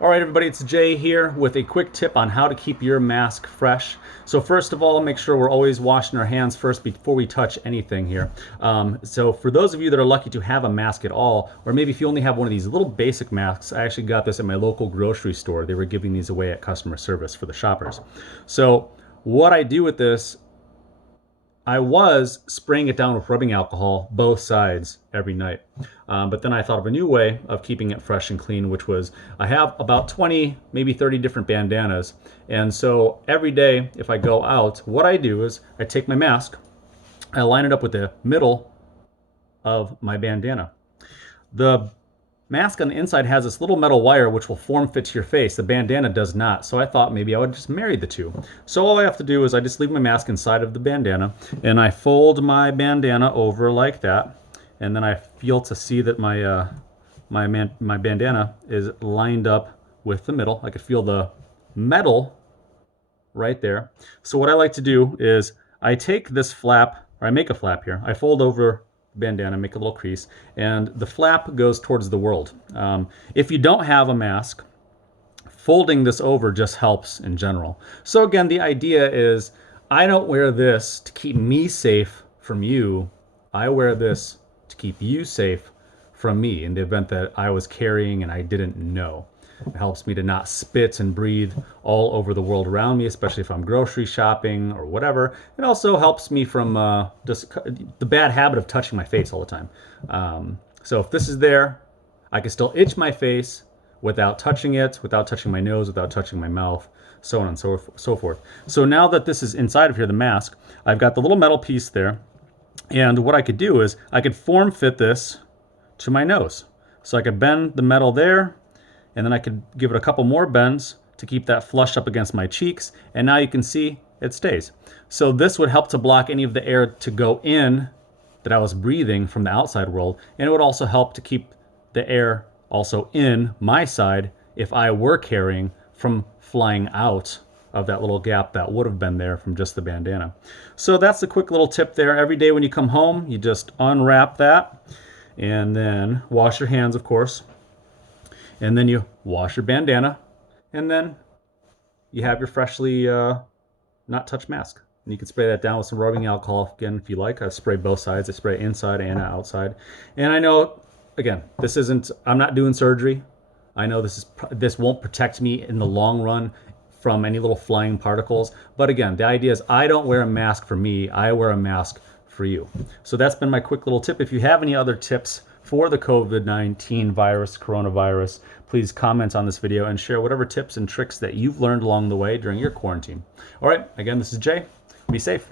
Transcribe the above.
All right, everybody, it's Jay here with a quick tip on how to keep your mask fresh. So first of all, make sure we're always washing our hands first before we touch anything here. So for those of you that are lucky to have a mask at all, or maybe if you only have one of these little basic masks, I actually got this at my local grocery store. They were giving these away at customer service for the shoppers. So what I do with this, I was spraying it down with rubbing alcohol, both sides, every night. But then I thought of a new way of keeping it fresh and clean, which was I have about 20, maybe 30 different bandanas. And so every day, if I go out, what I do is I take my mask, I line it up with the middle of my bandana. The mask on the inside has this little metal wire which will form fit to your face. The bandana does not. So I thought maybe I would just marry the two. So all I have to do is I just leave my mask inside of the bandana and I fold my bandana over like that. And then I feel to see that my bandana is lined up with the middle. I could feel the metal right there. So what I like to do is I take this flap, or I make a flap here. I fold over bandana, make a little crease, and the flap goes towards the world. If you don't have a mask, folding this over just helps in general. So again, the idea is I don't wear this to keep me safe from you. I wear this to keep you safe from me in the event that I was carrying and I didn't know. It helps me to not spit and breathe all over the world around me, especially if I'm grocery shopping or whatever. It also helps me from just the bad habit of touching my face all the time. So if this is there, I can still itch my face without touching it, without touching my nose, without touching my mouth, so on and so forth. So now that this is inside of here, the mask, I've got the little metal piece there. And what I could do is I could form fit this to my nose. So I could bend the metal there, and then I could give it a couple more bends to keep that flush up against my cheeks. And now you can see it stays. So this would help to block any of the air to go in that I was breathing from the outside world. And it would also help to keep the air also in my side if I were carrying from flying out of that little gap that would have been there from just the bandana. So that's a quick little tip there. Every day when you come home, you just unwrap that and then wash your hands, of course. And then you wash your bandana, and then you have your freshly not touched mask. And you can spray that down with some rubbing alcohol again if you like. I spray both sides. I spray inside and outside. And I know, again, this isn't. I'm not doing surgery. I know this won't protect me in the long run from any little flying particles. But again, the idea is I don't wear a mask for me. I wear a mask for you. So that's been my quick little tip. If you have any other tips for the COVID-19 virus, coronavirus, please comment on this video and share whatever tips and tricks that you've learned along the way during your quarantine. All right, again, this is Jay. Be safe.